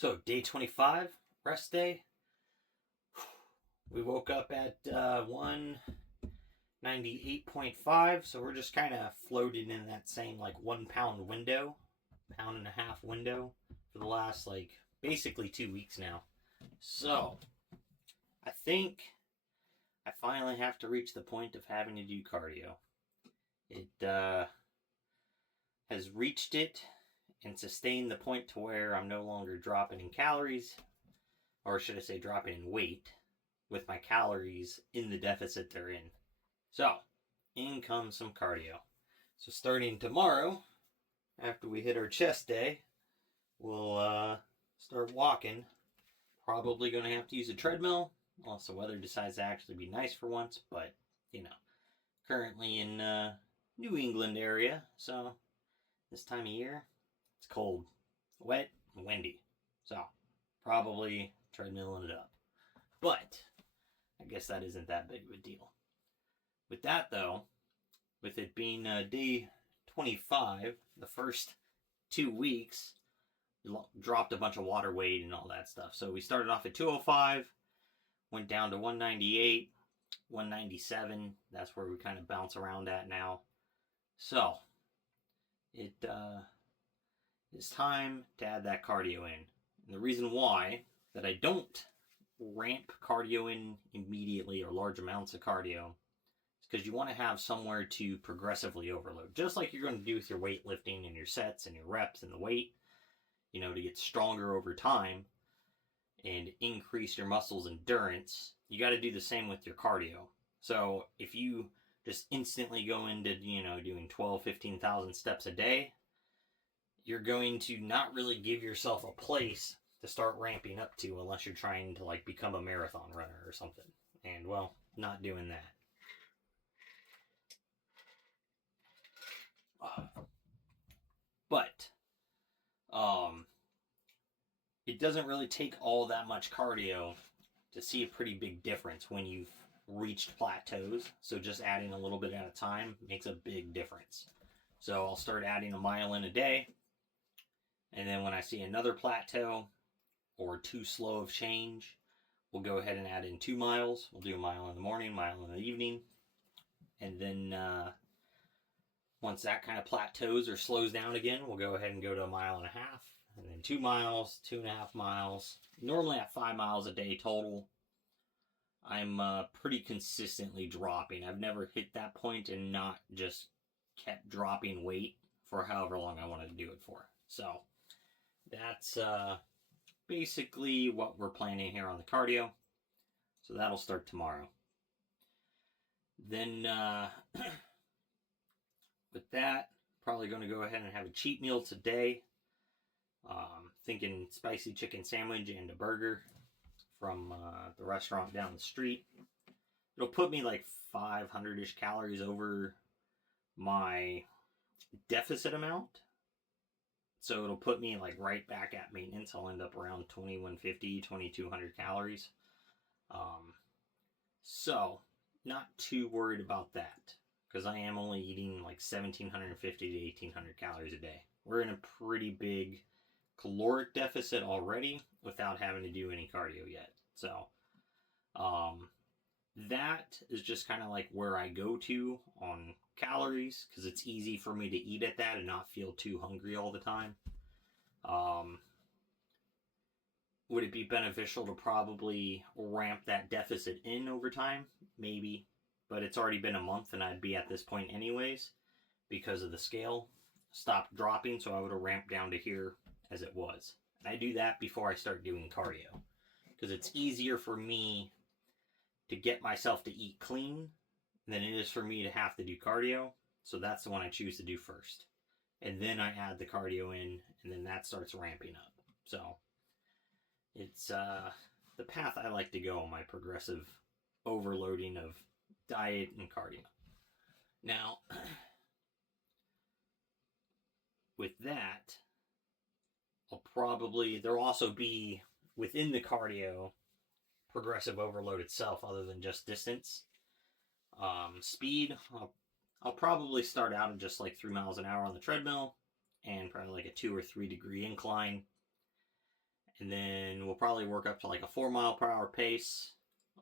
So, day 25, rest day. We woke up at 198.5, so we're just kind of floating in that same like 1 pound window, pound and a half window for the last basically 2 weeks now. So, I think I finally have to reach the point of having to do cardio. It has reached it and sustained the point to where I'm no longer dropping in calories, or should I say dropping in weight, with my calories in the deficit they're in. So, in comes some cardio. So starting tomorrow, after we hit our chest day, we'll start walking. Probably going to have to use a treadmill, unless the weather decides to actually be nice for once, but, currently in New England area, so this time of year, it's cold, wet, and windy. So, probably treadmilling it up. But, I guess that isn't that big of a deal. With that, though, with it being day 25, the first 2 weeks, dropped a bunch of water weight and all that stuff. So we started off at 205, went down to 198, 197. That's where we kind of bounce around at now. So, it is time to add that cardio in. And the reason why that I don't ramp cardio in immediately, or large amounts of cardio, is because you want to have somewhere to progressively overload. Just like you're going to do with your weightlifting and your sets and your reps and the weight, to get stronger over time and increase your muscles' endurance, you got to do the same with your cardio. So if you just instantly go into, doing 12, 15,000 steps a day, you're going to not really give yourself a place to start ramping up to unless you're trying to become a marathon runner or something. And well, not doing that. But it doesn't really take all that much cardio to see a pretty big difference when you've reached plateaus. So just adding a little bit at a time makes a big difference. So I'll start adding a mile in a day, and then when I see another plateau or too slow of change, we'll go ahead and add in 2 miles. We'll do a mile in the morning, mile in the evening, and then once that kind of plateaus or slows down again, we'll go ahead and go to 1.5 miles, and then 2 miles, 2.5 miles. Normally at 5 miles a day total. I'm pretty consistently dropping. I've never hit that point and not just kept dropping weight for however long I wanted to do it for. So that's basically what we're planning here on the cardio. So that'll start tomorrow. Then with that, probably going to go ahead and have a cheat meal today. Thinking spicy chicken sandwich and a burger from the restaurant down the street. It'll put me 500-ish calories over my deficit amount. So it'll put me right back at maintenance. I'll end up around 2150, 2200 calories. So not too worried about that, because I am only eating 1750 to 1800 calories a day. We're in a pretty big caloric deficit already without having to do any cardio yet. So that is just kind of where I go to on calories, because it's easy for me to eat at that and not feel too hungry all the time. Would it be beneficial to probably ramp that deficit in over time? Maybe, but it's already been a month and I'd be at this point anyways because of the scale stopped dropping, so I would have ramped down to here as it was. And I do that before I start doing cardio, because it's easier for me to get myself to eat clean than it is for me to have to do cardio. So that's the one I choose to do first. And then I add the cardio in, and then that starts ramping up. So it's the path I like to go on my progressive overloading of diet and cardio. Now, with that, there'll also be within the cardio progressive overload itself, other than just distance. Speed, I'll probably start out at just 3 miles an hour on the treadmill, and probably a 2 or 3 degree incline. And then we'll probably work up to like a 4 mile per hour pace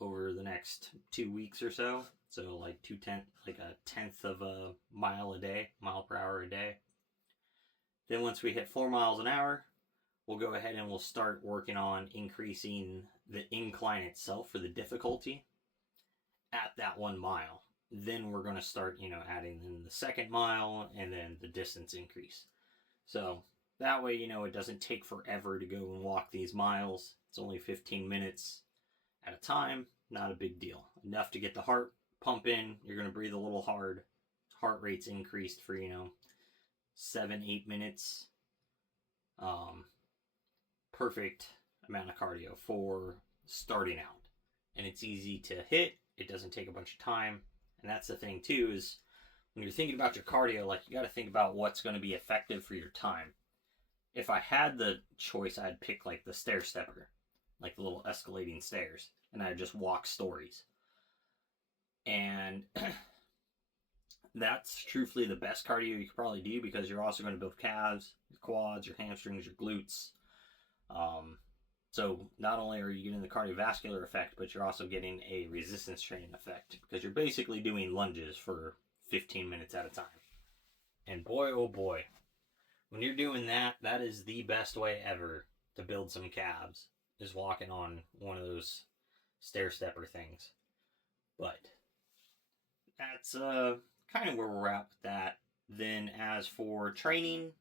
over the next 2 weeks or so. So like like a tenth of a mile per hour a day. Then once we hit 4 miles an hour, we'll go ahead and we'll start working on increasing the incline itself for the difficulty at that 1 mile. Then we're going to start, adding in the second mile and then the distance increase. So that way, it doesn't take forever to go and walk these miles. It's only 15 minutes at a time. Not a big deal. Enough to get the heart pumping. You're going to breathe a little hard. Heart rate's increased for, 7-8 minutes. Perfect amount of cardio for starting out. And it's easy to hit. It doesn't take a bunch of time. And that's the thing too, is when you're thinking about your cardio, like, you got to think about what's going to be effective for your time. If I had the choice, I'd pick like the stair stepper, like the little escalating stairs, and I'd just walk stories. And that's truthfully the best cardio you could probably do, because you're also going to build calves, your quads, your hamstrings, your glutes. So not only are you getting the cardiovascular effect, but you're also getting a resistance training effect, because you're basically doing lunges for 15 minutes at a time. And boy, oh boy, when you're doing that, that is the best way ever to build some calves, is walking on one of those stair stepper things. But that's kind of where we're at with that. Then as for training,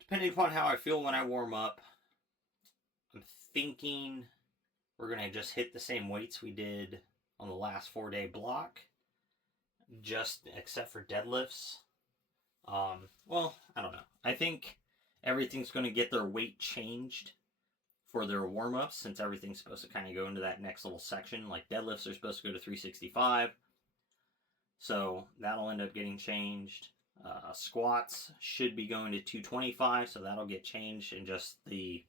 depending upon how I feel when I warm up, I'm thinking we're going to just hit the same weights we did on the last 4-day block, just except for deadlifts. Well, I don't know. I think everything's going to get their weight changed for their warm-ups, since everything's supposed to kind of go into that next little section. Like deadlifts are supposed to go to 365, so that'll end up getting changed. Squats should be going to 225, so that'll get changed, and just the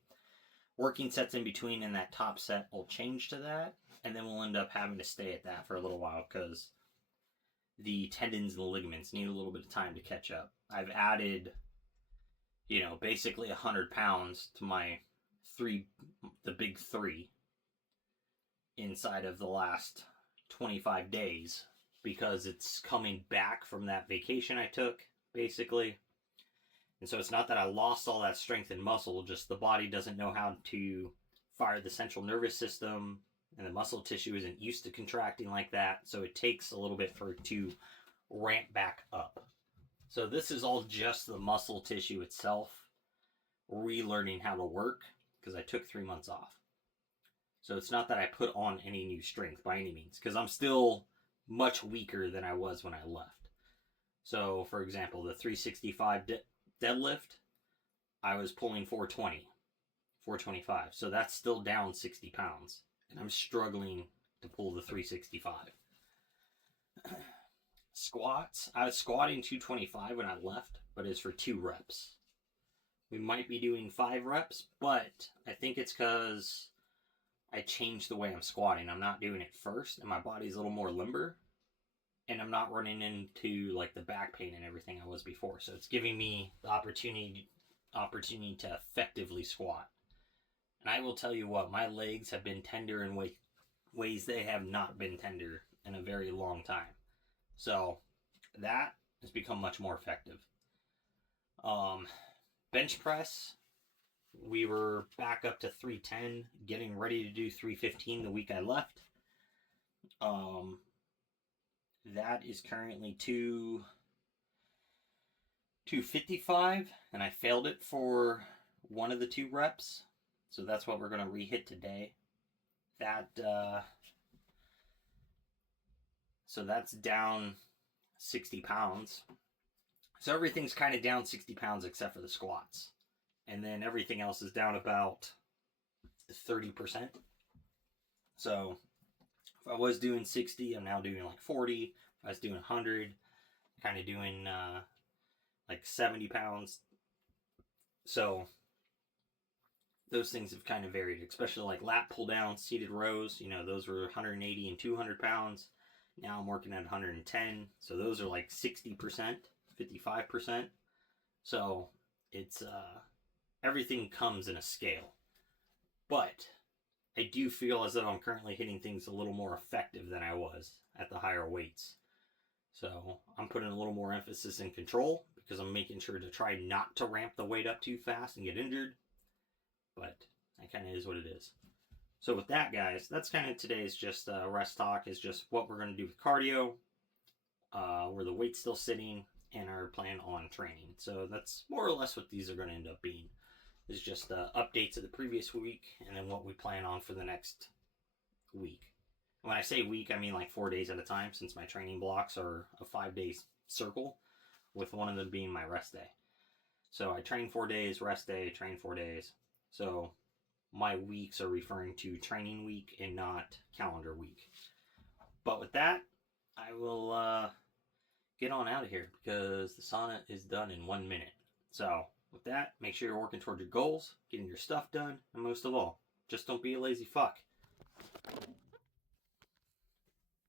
working sets in between and that top set will change to that, and then we'll end up having to stay at that for a little while, because the tendons and the ligaments need a little bit of time to catch up. I've added, basically 100 pounds to my the big three inside of the last 25 days, because it's coming back from that vacation I took, basically. And so it's not that I lost all that strength and muscle, just the body doesn't know how to fire the central nervous system, and the muscle tissue isn't used to contracting like that, so it takes a little bit for it to ramp back up. So this is all just the muscle tissue itself relearning how to work, because I took 3 months off. So it's not that I put on any new strength by any means, because I'm still much weaker than I was when I left. So, for example, the 365 deadlift, I was pulling 420, 425. So that's still down 60 pounds. And I'm struggling to pull the 365. Squats, I was squatting 225 when I left, but it's for 2 reps. We might be doing 5 reps, but I think it's because I changed the way I'm squatting. I'm not doing it first, and my body's a little more limber, and I'm not running into like the back pain and everything I was before. So it's giving me the opportunity to effectively squat. And I will tell you what, my legs have been tender in ways they have not been tender in a very long time. So that has become much more effective. Bench press, we were back up to 310, getting ready to do 315 the week I left. That is currently 255, and I failed it for one of the 2 reps. So that's what we're going to re-hit today. So that's down 60 pounds. So everything's kind of down 60 pounds except for the squats. And then everything else is down about 30%. So if I was doing 60, I'm now doing like 40. If I was doing 100, kind of doing like 70 pounds. So those things have kind of varied, especially like lat pull down, seated rows. Those were 180 and 200 pounds. Now I'm working at 110. So those are like 60%, 55%. So it's everything comes in a scale. But I do feel as though I'm currently hitting things a little more effective than I was at the higher weights. So I'm putting a little more emphasis in control because I'm making sure to try not to ramp the weight up too fast and get injured. But that kind of is what it is. So with that, guys, that's kind of today's just rest talk, is just what we're going to do with cardio, where the weight's still sitting, and our plan on training. So that's more or less what these are going to end up being. Is just updates of the previous week and then what we plan on for the next week. When I say week, I mean like 4 days at a time, since my training blocks are a 5-day circle, with one of them being my rest day. So I train 4 days, rest day, train 4 days. So my weeks are referring to training week and not calendar week. But with that, I will get on out of here because the sauna is done in 1 minute. So with that, make sure you're working toward your goals, getting your stuff done, and most of all, just don't be a lazy fuck.